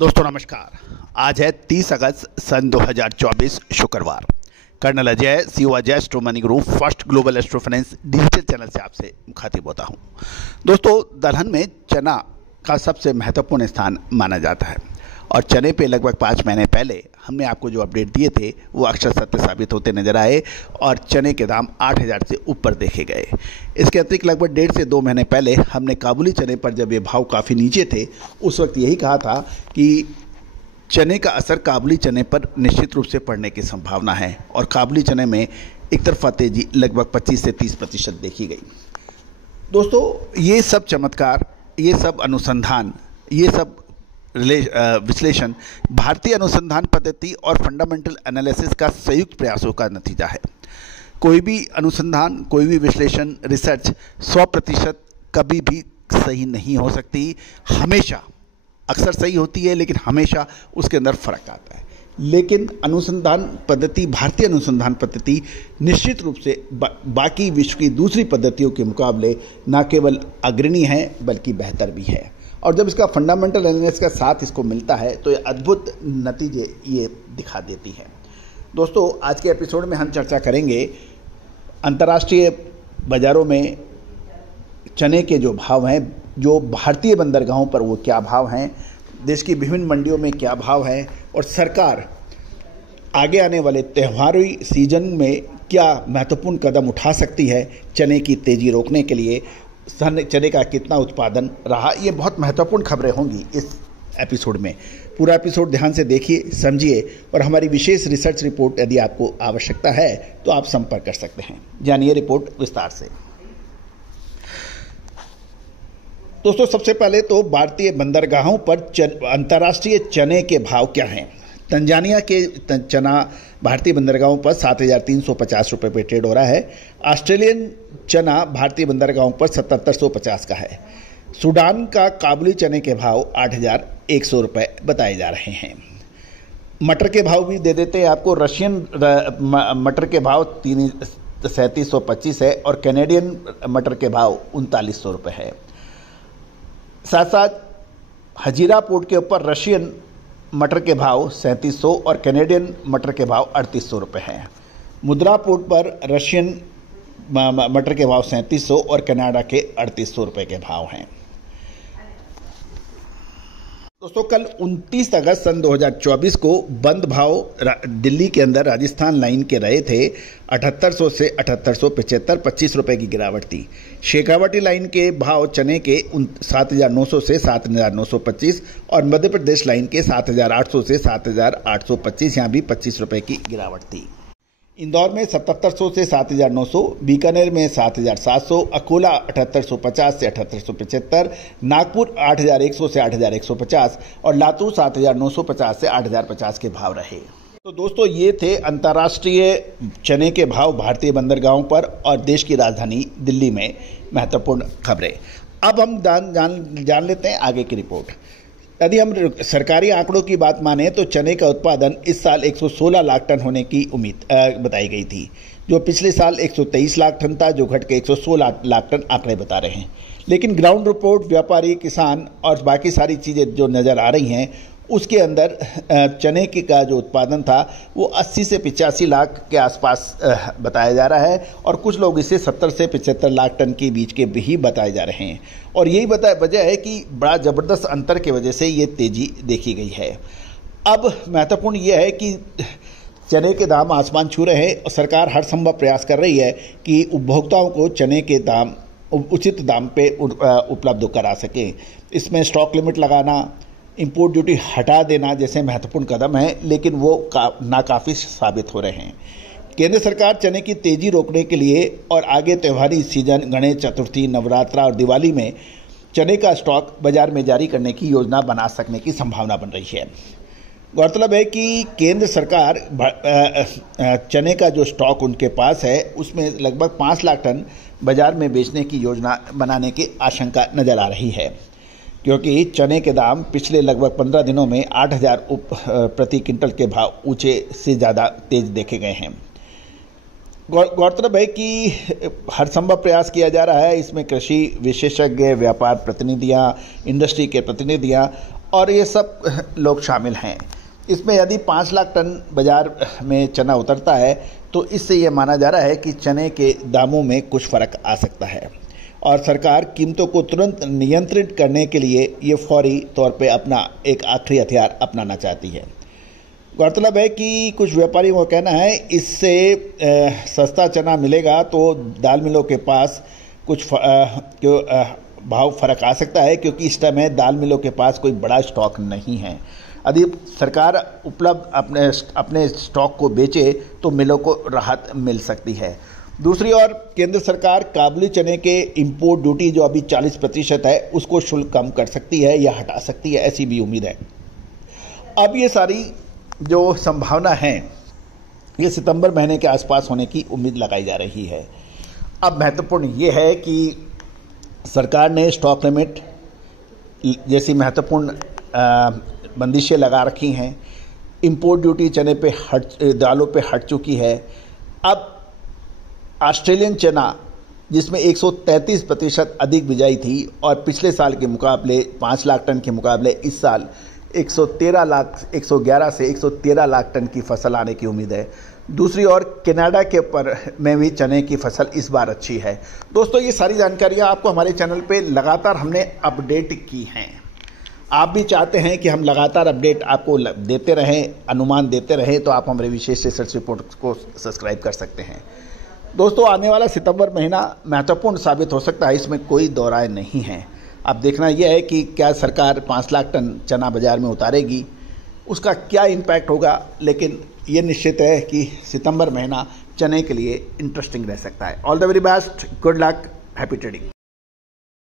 दोस्तों नमस्कार। आज है 30 अगस्त सन 2024 शुक्रवार। Colonel Ajay CO Ajay astro money group first global astro finance digital channel से आपसे मुखातिब होता हूं। दोस्तों दलहन में चना का सबसे महत्वपूर्ण स्थान माना जाता है और चने पे लगभग 5 महीने पहले हमने आपको जो अपडेट दिए थे वो अक्षर सत्य साबित होते नजर आए और चने के दाम 8,000 से ऊपर देखे गए। इसके अतिरिक्त लगभग 1.5 से 2 महीने पहले हमने काबुली चने पर जब ये भाव काफ़ी नीचे थे उस वक्त यही कहा था कि चने का असर काबुली चने पर निश्चित रूप से पड़ने की संभावना है और काबुली चने में एक तरफा तेजी लगभग 25 से 30% देखी गई। दोस्तों ये सब चमत्कार, ये सब अनुसंधान, ये सब विश्लेषण भारतीय अनुसंधान पद्धति और फंडामेंटल एनालिसिस का संयुक्त प्रयासों का नतीजा है। कोई भी अनुसंधान, कोई भी विश्लेषण, रिसर्च 100% कभी भी सही नहीं हो सकती। हमेशा अक्सर सही होती है लेकिन हमेशा उसके अंदर फर्क आता है। लेकिन अनुसंधान पद्धति, भारतीय अनुसंधान पद्धति निश्चित रूप से बाकी विश्व की दूसरी पद्धतियों के मुकाबले न केवल अग्रणी है बल्कि बेहतर भी है। और जब इसका फंडामेंटल एनालिसिस का साथ इसको मिलता है तो ये अद्भुत नतीजे ये दिखा देती है। दोस्तों आज के एपिसोड में हम चर्चा करेंगे अंतर्राष्ट्रीय बाज़ारों में चने के जो भाव हैं, जो भारतीय बंदरगाहों पर वो क्या भाव हैं, देश की विभिन्न मंडियों में क्या भाव है और सरकार आगे आने वाले त्योहारी सीजन में क्या महत्वपूर्ण कदम उठा सकती है चने की तेज़ी रोकने के लिए, चने का कितना उत्पादन रहा। ये बहुत महत्वपूर्ण खबरें होंगी इस एपिसोड में। पूरा एपिसोड ध्यान से देखिए, समझिए और हमारी विशेष रिसर्च रिपोर्ट यदि आपको आवश्यकता है तो आप संपर्क कर सकते हैं। जानिए रिपोर्ट विस्तार से। दोस्तों सबसे पहले तो भारतीय बंदरगाहों पर अंतर्राष्ट्रीय चने के भाव क्या हैं। तंजानिया के चना भारतीय बंदरगाहों पर 7,350 रुपये पे ट्रेड हो रहा है। ऑस्ट्रेलियन चना भारतीय बंदरगाहों पर 7,750 का है। सूडान का काबुली चने के भाव 8,100 रुपये बताए जा रहे हैं। मटर के भाव भी दे देते हैं आपको। रशियन मटर के भाव 3,3725 है और कैनेडियन मटर के भाव 3,900 रुपये है। साथ साथ हजीरा पोर्ट के ऊपर रशियन मटर के भाव 3,700 और कैनेडियन मटर के भाव 3,800 रुपये हैं। मुद्रा पोर्ट पर रशियन मटर के भाव 3,700 और कनाडा के 3,800 रुपये के भाव हैं। दोस्तों कल 29 अगस्त सन 2024 को बंद भाव दिल्ली के अंदर राजस्थान लाइन के रहे थे 7,800 से 7,875, 25 रुपये की गिरावट थी। शेखावटी लाइन के भाव चने के 7,900 से 7,925 और मध्य प्रदेश लाइन के 7,800 से 7,825, यहाँ भी 25 रुपये की गिरावट थी। इंदौर में 7,700 से 7,900, बीकानेर में 7,700, अकोला 7,850 से 7,875, नागपुर 8,100 से 8,150 और लातूर 7,950 से 8,050 के भाव रहे। तो दोस्तों ये थे अंतर्राष्ट्रीय चने के भाव भारतीय बंदरगाहों पर और देश की राजधानी दिल्ली में महत्वपूर्ण खबरें। अब हम जान लेते हैं आगे की रिपोर्ट। यदि हम सरकारी आंकड़ों की बात माने तो चने का उत्पादन इस साल 116 लाख टन होने की उम्मीद बताई गई थी, जो पिछले साल 123 लाख टन था, जो घट के 116 लाख टन आंकड़े बता रहे हैं। लेकिन ग्राउंड रिपोर्ट, व्यापारी, किसान और बाकी सारी चीज़ें जो नज़र आ रही हैं उसके अंदर चने का जो उत्पादन था वो 80 से 85 लाख के आसपास बताया जा रहा है और कुछ लोग इसे 70 से 75 लाख टन के बीच के भी बताए जा रहे हैं। और यही वजह है कि बड़ा ज़बरदस्त अंतर की वजह से ये तेज़ी देखी गई है। अब महत्वपूर्ण ये है कि चने के दाम आसमान छू रहे हैं और सरकार हर संभव प्रयास कर रही है कि उपभोक्ताओं को चने के दाम उचित दाम पे उपलब्ध करा सकें। इसमें स्टॉक लिमिट लगाना, इंपोर्ट ड्यूटी हटा देना जैसे महत्वपूर्ण कदम है, लेकिन वो नाकाफ़ी साबित हो रहे हैं। केंद्र सरकार चने की तेज़ी रोकने के लिए और आगे त्योहारी सीजन, गणेश चतुर्थी, नवरात्रा और दिवाली में चने का स्टॉक बाजार में जारी करने की योजना बना सकने की संभावना बन रही है। गौरतलब है कि केंद्र सरकार चने का जो स्टॉक उनके पास है उसमें लगभग 5 लाख टन बाजार में बेचने की योजना बनाने की आशंका नज़र आ रही है, क्योंकि चने के दाम पिछले लगभग 15 दिनों में 8,000 प्रति क्विंटल के भाव ऊंचे से ज़्यादा तेज देखे गए हैं। गौरतलब है कि हर संभव प्रयास किया जा रहा है। इसमें कृषि विशेषज्ञ, व्यापार प्रतिनिधियां, इंडस्ट्री के प्रतिनिधियां और ये सब लोग शामिल हैं। इसमें यदि 5 लाख टन बाज़ार में चना उतरता है तो इससे ये माना जा रहा है कि चने के दामों में कुछ फ़र्क आ सकता है और सरकार कीमतों को तुरंत नियंत्रित करने के लिए ये फौरी तौर पे अपना एक आखिरी हथियार अपनाना चाहती है। गौरतलब है कि कुछ व्यापारियों का कहना है इससे सस्ता चना मिलेगा तो दाल मिलों के पास कुछ भाव फ़र्क आ सकता है, क्योंकि इस समय दाल मिलों के पास कोई बड़ा स्टॉक नहीं है। यदि सरकार उपलब्ध अपने स्टॉक को बेचे तो मिलों को राहत मिल सकती है। दूसरी ओर केंद्र सरकार काबुली चने के इंपोर्ट ड्यूटी जो अभी 40% है उसको शुल्क कम कर सकती है या हटा सकती है, ऐसी भी उम्मीद है। अब ये सारी जो संभावना है ये सितंबर महीने के आसपास होने की उम्मीद लगाई जा रही है। अब महत्वपूर्ण ये है कि सरकार ने स्टॉक लिमिट जैसी महत्वपूर्ण बंदिशें लगा रखी हैं। इंपोर्ट ड्यूटी चने पे दालों पे हट चुकी है। अब ऑस्ट्रेलियन चना जिसमें 133% अधिक बिजाई थी और पिछले साल के मुकाबले 5 लाख टन के मुकाबले इस साल 111 से 113 लाख टन की फसल आने की उम्मीद है। दूसरी ओर कनाडा के ऊपर में भी चने की फसल इस बार अच्छी है। दोस्तों, ये सारी जानकारियाँ आपको हमारे चैनल पे लगातार हमने अपडेट की हैं। आप भी चाहते हैं कि हम लगातार अपडेट आपको देते रहें, अनुमान देते रहें, तो आप हमारे विशेष रिसर्च रिपोर्ट को सब्सक्राइब कर सकते हैं। दोस्तों, आने वाला सितंबर महीना महत्वपूर्ण साबित हो सकता है, इसमें कोई दो राय नहीं है। अब देखना यह है कि क्या सरकार 5 लाख टन चना बाज़ार में उतारेगी, उसका क्या इम्पैक्ट होगा। लेकिन ये निश्चित है कि सितंबर महीना चने के लिए इंटरेस्टिंग रह सकता है। All the very best, good luck, happy trading.